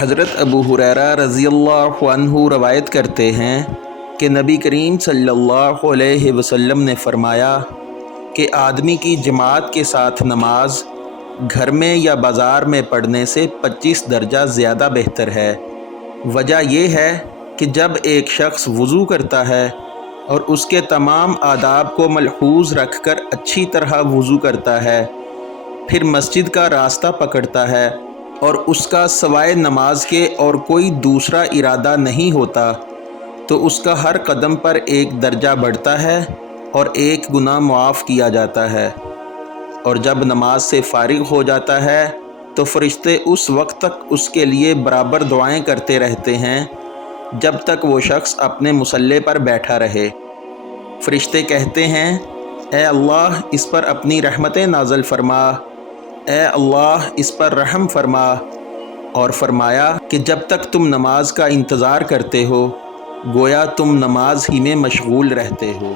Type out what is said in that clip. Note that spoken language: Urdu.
حضرت ابو ہریرہ رضی اللہ عنہ روایت کرتے ہیں کہ نبی کریم صلی اللہ علیہ وسلم نے فرمایا کہ آدمی کی جماعت کے ساتھ نماز گھر میں یا بازار میں پڑھنے سے 25 درجہ زیادہ بہتر ہے۔ وجہ یہ ہے کہ جب ایک شخص وضو کرتا ہے اور اس کے تمام آداب کو ملحوظ رکھ کر اچھی طرح وضو کرتا ہے، پھر مسجد کا راستہ پکڑتا ہے اور اس کا سوائے نماز کے اور کوئی دوسرا ارادہ نہیں ہوتا، تو اس کا ہر قدم پر ایک درجہ بڑھتا ہے اور ایک گناہ معاف کیا جاتا ہے۔ اور جب نماز سے فارغ ہو جاتا ہے تو فرشتے اس وقت تک اس کے لیے برابر دعائیں کرتے رہتے ہیں جب تک وہ شخص اپنے مصلی پر بیٹھا رہے۔ فرشتے کہتے ہیں، اے اللہ اس پر اپنی رحمتیں نازل فرما، اے اللہ اس پر رحم فرما، اور فرمایا کہ جب تک تم نماز کا انتظار کرتے ہو گویا تم نماز ہی میں مشغول رہتے ہو۔